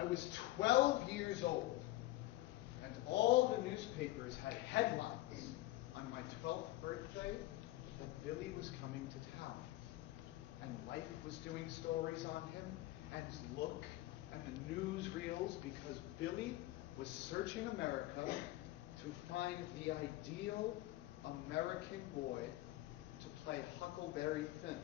I was 12 years old, and all the newspapers had headlines on my 12th birthday that Billy was coming to town. And Life was doing stories on him, and Look, and the newsreels, because Billy was searching America to find the ideal American boy to play Huckleberry Finn.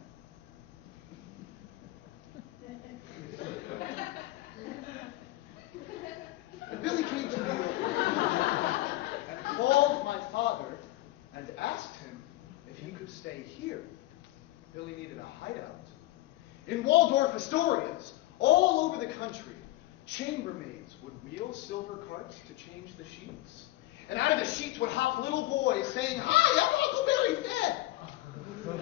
And Billy came to New York and called my father and asked him if he could stay here. Billy needed a hideout. In Waldorf Astorias, all over the country, chambermaids would wheel silver carts to change the sheets. And out of the sheets would hop little boys saying, "Hi, I'm Huckleberry Finn."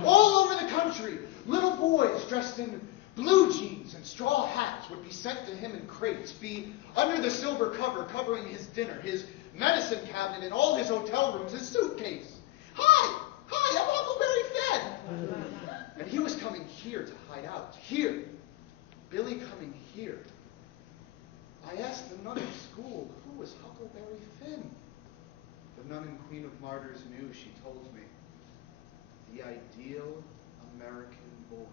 All over the country, little boys dressed in blue jeans and straw hats would be sent to him in crates, be under the silver cover covering his dinner, his medicine cabinet, and all his hotel rooms, his suitcase. "Hi, I'm Huckleberry Finn." And he was coming here to hide out. Here. Billy coming here. I asked the nun at school, who was Huckleberry Finn? The nun and Queen of Martyrs knew, she told me. The ideal American boy.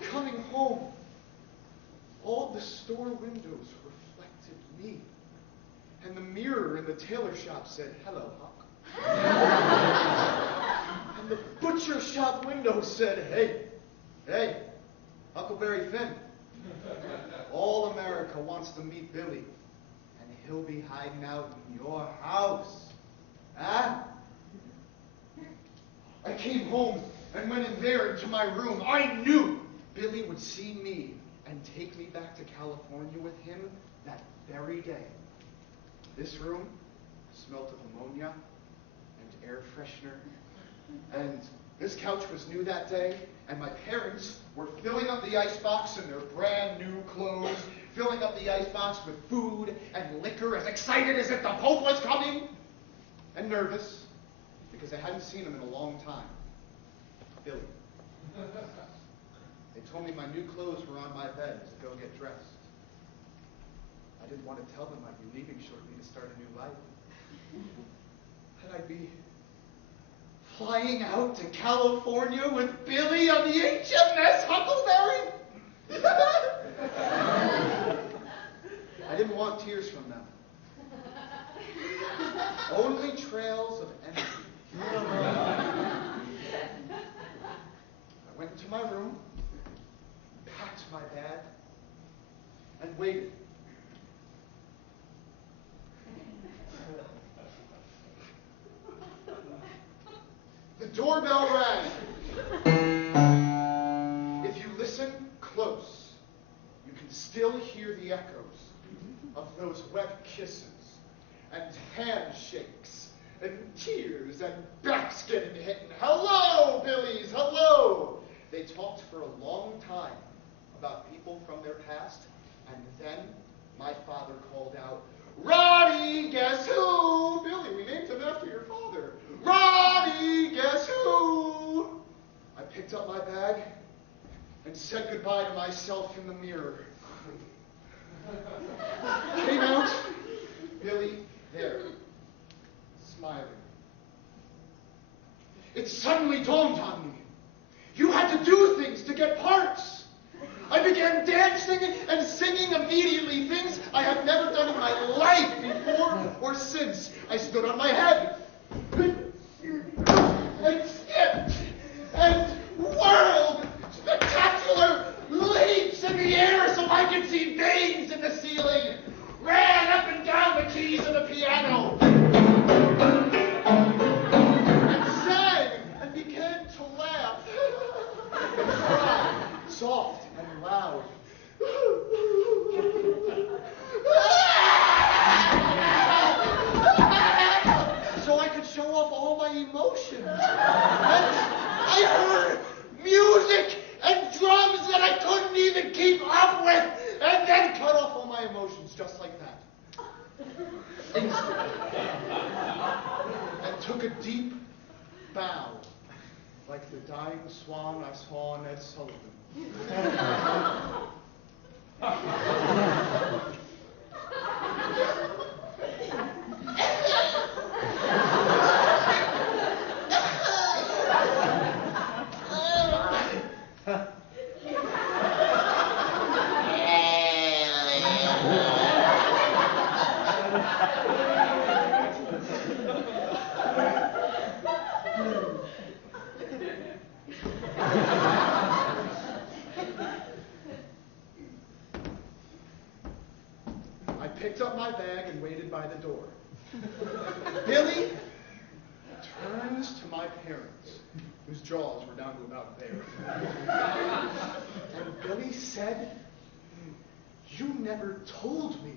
Coming home, all the store windows reflected me. And the mirror in the tailor shop said, "Hello, Huck." And the butcher shop window said, Hey, Huckleberry Finn. All America wants to meet Billy, and he'll be hiding out in your house. Huh? I came home and went in there into my room. I knew Billy would see me and take me back to California with him that very day. This room smelt of ammonia and air freshener. And this couch was new that day, and my parents were filling up the icebox in their brand new clothes, filling up the icebox with food and liquor, as excited as if the Pope was coming, and nervous, because I hadn't seen him in a long time. Billy. They told me my new clothes were on my bed to go get dressed. I didn't want to tell them I'd be leaving shortly to start a new life. And I'd be flying out to California with Billy on the HMS Huckleberry. I didn't want tears from them. Only trails of envy. I went into my room, packed my bag, and waited. The doorbell rang. If you listen close, you can still hear the echoes of those wet kisses and handshakes and tears and backs getting hit and "Hello, Billies, hello." They talked for a long time about people from their past, and then my father called out, "Ronnie, guess who?" "Billy, we named him after your father." "Ronnie, guess who?" I picked up my bag and said goodbye to myself in the mirror. Came out, Billy there, smiling. It suddenly dawned on me. You had to do things to get parts. I began dancing and singing immediately, things I had never done in my life before or since. I stood on my head and skipped and whirled spectacular leaps in the air so I could see veins in the ceiling, ran up and down the keys of the piano, and sang and began to laugh and cry, soft and loud. So I could show off all my emotions. And I heard music and drums that I couldn't even keep up with, and then cut off all my emotions just like that. Instantly. And took a deep bow like the dying swan I saw on Ed Sullivan. I picked up my bag and waited by the door. Billy turns to my parents, whose jaws were down to about there. And Billy said, "You never told me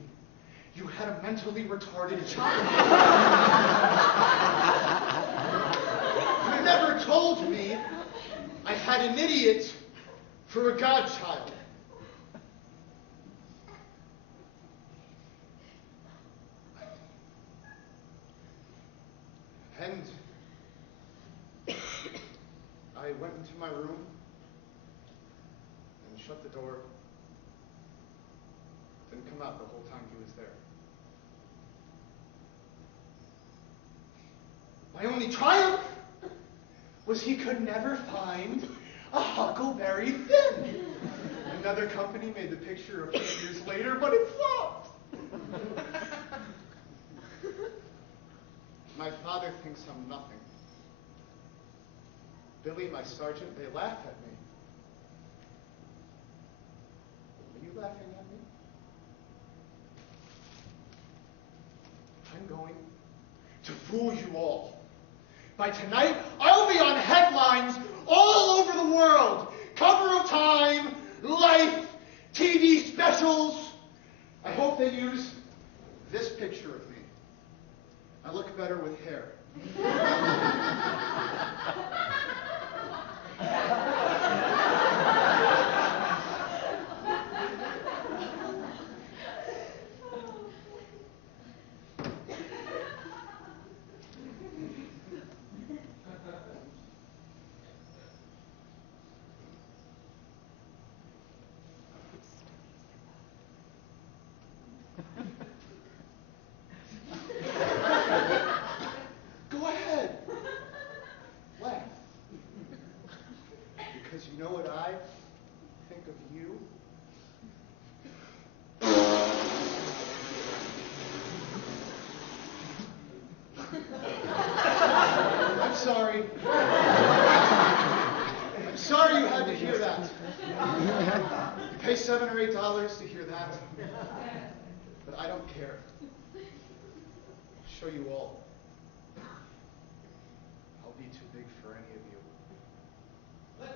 you had a mentally retarded child. You never told me I had an idiot for a godchild." And I went into my room and shut the door. Didn't come out the whole time he was there. My only triumph was he could never find a Huckleberry Finn. Another company made the picture a few years later, but it flopped. My father thinks I'm nothing. Billy, my sergeant, they laugh at me. Are you laughing at me? I'm going to fool you all. By tonight, I'll be on headlines all over the world. Cover of Time, Life, TV specials. I hope they use this picture of me. I look better with hair. Go ahead. Laugh. Because you know what I think of you? I'm sorry. I'm sorry you had to hear that. You pay $7 or $8 to hear that. But I don't care. I'll show you all. I'll be too big for any of you. Let